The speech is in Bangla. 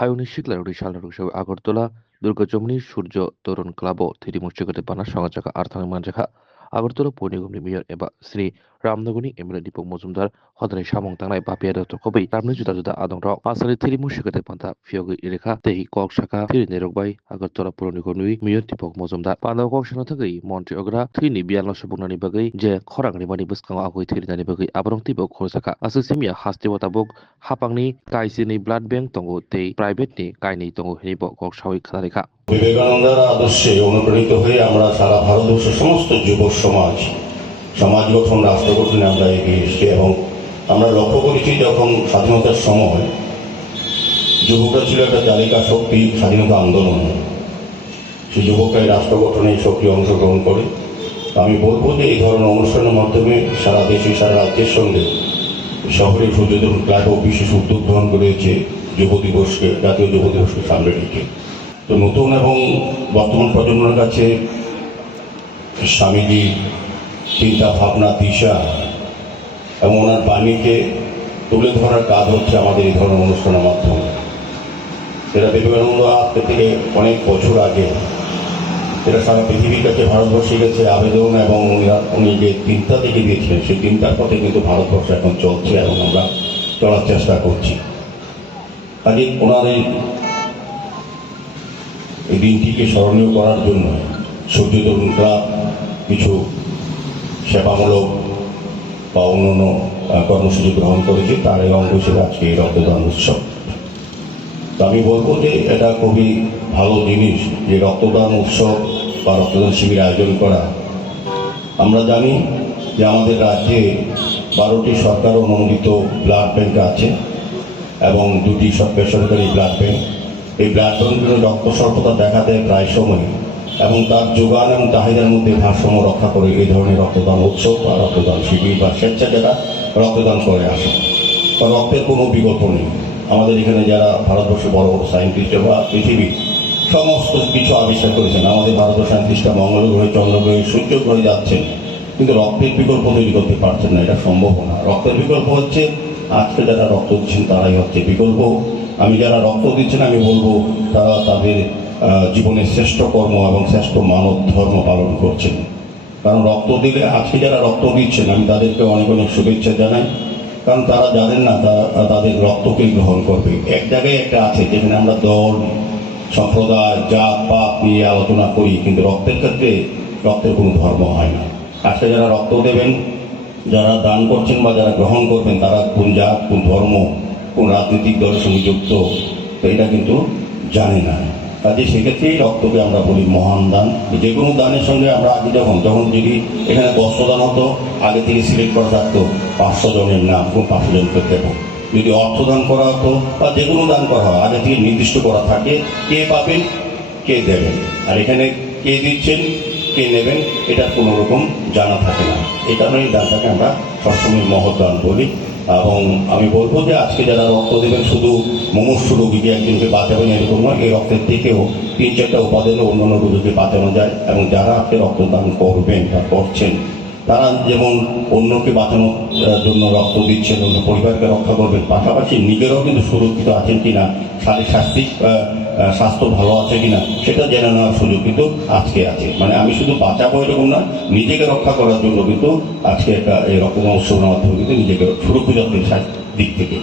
하요는 시글라 우리 샬라루샤 아거르돌라 দুর্গা চমনি সূর্য তরুণ ক্লাবও থিরি মুষ্টিগতে পানা সঙ্গাজাকা আর্থাং মানজাখা আগরতলা পৌনিগমনি মেয়র এবা শ্রী রামনগরনি এমএলএ দীপক মজুমদার হদরে সামং তাंनाय বাপিয়া দত্ত কবি রামনি जुदा जुदा आदंराव आसारि থিরি মুষ্টিগতে পান্তা ফিয়গৈ ইরেখা তেহি কক শাখা থিরি নেরকবাই আগরতলা পৌনিগমনি মেয়র দীপক মজুমদার পান্দাव কক শাখা থাকೈ মন্ত্রী অগ্রা থিনি বিয়ানল সুবুংনানি বাগৈ যে খরাংনি মানি বসকাङाव আগৈ থিরিনানি বাগৈ আবরং তিবক খরসাকা আসु सिमिया हास्तेवता बुक हापांनि काइसिनि ब्लाड बैंक तंगो ते प्राइवेटनि काइनि तंगो हेनिबो কক সাউই খানারেখা বিবেকানন্দের আদর্শে অনুপ্রাণিত হয়ে আমরা সারা ভারতবর্ষের সমস্ত যুব সমাজ গঠন রাষ্ট্র গঠনে আমরা এগিয়ে এসেছি এবং আমরা লক্ষ্য করেছি যখন স্বাধীনতার সময় যুবকরা ছিল একটা চালিকা শক্তি স্বাধীনতা আন্দোলন, সেই যুবকরাই রাষ্ট্র গঠনে সক্রিয় অংশগ্রহণ করে। আমি বলবো যে এই ধরনের অনুষ্ঠানের মাধ্যমে সারা দেশে সারা রাজ্যের সঙ্গে শহরে সচেতন ক্লাবও বিশেষ উদ্যোগ গ্রহণ করেছে যুব দিবসকে, জাতীয় যুব দিবসকে সামনে রেখে। তো নতুন এবং বর্তমান প্রজন্মের কাছে স্বামীজি চিন্তা ভাবনা দিশা এবং ওনার বাণীকে তুলে ধরার কাজ হচ্ছে আমাদের এই ধরনের অনুষ্ঠানের মাধ্যমে। এটা বিবেকানন্দ আজকে থেকে অনেক বছর আগে এটা সারা পৃথিবীর কাছে ভারতবর্ষের কাছে আবেদন এবং উনি যে চিন্তা থেকে দিয়েছিলেন সেই চিন্তার পথে কিন্তু ভারতবর্ষ এখন চলছে এবং আমরা চলার চেষ্টা করছি। কাজে ওনার এই দিনটিকে স্মরণীয় করার জন্য সূর্য তরুণ ক্লাব কিছু সেবামূলক বা অন্যান্য কর্মসূচি গ্রহণ করেছে, তার এই অঙ্গ হিসেবে আজকে এই রক্তদান উৎসব। তো আমি বলবো যে এটা খুবই ভালো জিনিস যে রক্তদান উৎসব বা রক্তদান শিবির আয়োজন করা। আমরা জানি যে আমাদের রাজ্যে 12টি সরকার অনুমোদিত ব্লাড ব্যাংক আছে এবং 2টি বেসরকারি ব্লাড ব্যাংক। এই ব্লাড ব্যাংকগুলো রক্ত স্বল্পতা দেখা দেয় প্রায় সময় এবং তার যোগান এবং চাহিদার মধ্যে ভারসাম্য রক্ষা করে এই ধরনের রক্তদান উৎসব বা রক্তদান শিবির বা স্বেচ্ছা যারা রক্তদান করে আসে। রক্তের কোনো বিকল্প নেই। আমাদের এখানে যারা ভারতবর্ষে বড় বড় সায়েন্টিস্ট বা পৃথিবীর সমস্ত কিছু আবিষ্কার করেছেন, আমাদের ভারতীয় সায়েন্টিস্টরা মঙ্গল গ্রহে, চন্দ্র গ্রহে, সূর্য গ্রহে যাচ্ছেন, কিন্তু রক্তের বিকল্প তৈরি করতে পারছেন না। এটা সম্ভব না। রক্তের বিকল্প হচ্ছে আজকে যারা রক্ত দিচ্ছেন তারাই হচ্ছে বিকল্প। আমি যারা রক্ত দিচ্ছেন আমি বলবো তারা তাদের জীবনের শ্রেষ্ঠ কর্ম এবং শ্রেষ্ঠ মানব ধর্ম পালন করছেন। কারণ রক্ত দিলে আজকে যারা রক্ত দিচ্ছেন আমি তাদেরকে অনেক অনেক শুভেচ্ছা জানাই, কারণ তারা জানেন না তাদের রক্তকেই গ্রহণ করবে। এক জায়গায় একটা আছে যেখানে আমরা দল সম্প্রদায় জাত পাত নিয়ে আলোচনা করি, কিন্তু রক্তের ক্ষেত্রে রক্তের কোনো ধর্ম হয় না। আজকে যারা রক্ত দেবেন, যারা দান করছেন বা যারা গ্রহণ করবেন, তারা কোন জাত, কোন ধর্ম, কোন রাজনৈতিক দলের সঙ্গে যুক্ত, তো এটা কিন্তু জানে না। কাজে সেক্ষেত্রেই রক্তকে আমরা বলি মহান দান। যে কোনো দানের সঙ্গে আমরা আগে যখন যদি এখানে বস্ত্রদান হতো, আগে থেকে সিলেক্ট করা থাকতো 500 জনের নাম, কোন 500 জনকে দেব। যদি অর্থদান করা হতো বা যে কোনো দান করা হয় আগে থেকে নির্দিষ্ট করা থাকে কে পাবেন, কে দেবেন। আর এখানে কে দিচ্ছেন, কে নেবেন, এটার কোনো রকম জানা থাকে না। এই কারণে এই দানটাকে আমরা সবসময় মহৎ দান বলি। এবং আমি বলবো যে আজকে যারা রক্ত দেবেন শুধু মুমূর্ষু রোগীকে একজনকে বাঁচাবেন এরকম নয়, এই রক্তের থেকেও 3-4টা উপাদানে অন্যান্য রোগীকে বাঁচানো যায়। এবং যারা আজকে রক্তদান করবেন বা করছেন তারা যেমন অন্যকে বাঁচানোর জন্য রক্ত দিচ্ছেন, অন্য পরিবারকে রক্ষা করবেন, পাশাপাশি নিজেরাও কিন্তু সুরক্ষিত আছেন কিনা, স্বাস্থ্য ভালো আছে কিনা সেটা জেনে নেওয়ার সুযোগ কিন্তু আজকে আছে। মানে আমি শুধু বাঁচাবো এরকম না, নিজেকে রক্ষা করার জন্য কিন্তু আজকে একটা এই রক্তদান উৎসবের মাধ্যমে কিন্তু নিজেকে সুরক্ষিত দিক থেকে